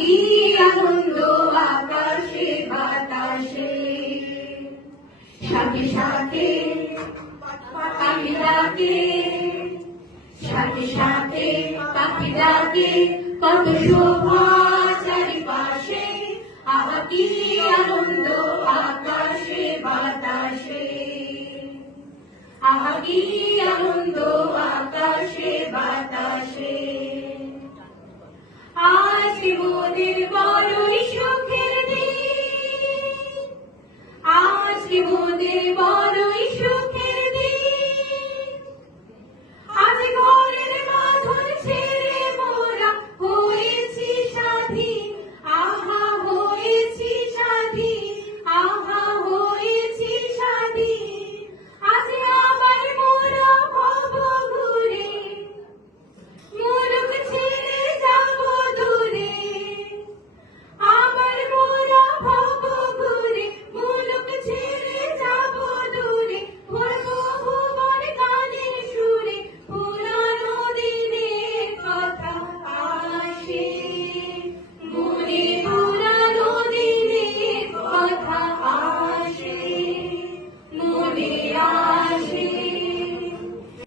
আহাকি আনন্দ আকাশে বাতাসে, সাথে সাথে পাখি ডাকে, সাথে সাথে পাখি ডাকে, কত শোভা চারিপাশে, আহাকি আনন্দ আকাশে বাতাসে, আহাকি আনন্দ আকাশে বাতাসে। আজকে মোদের বড়ই সুখের দিন, আজকে মোদের বড়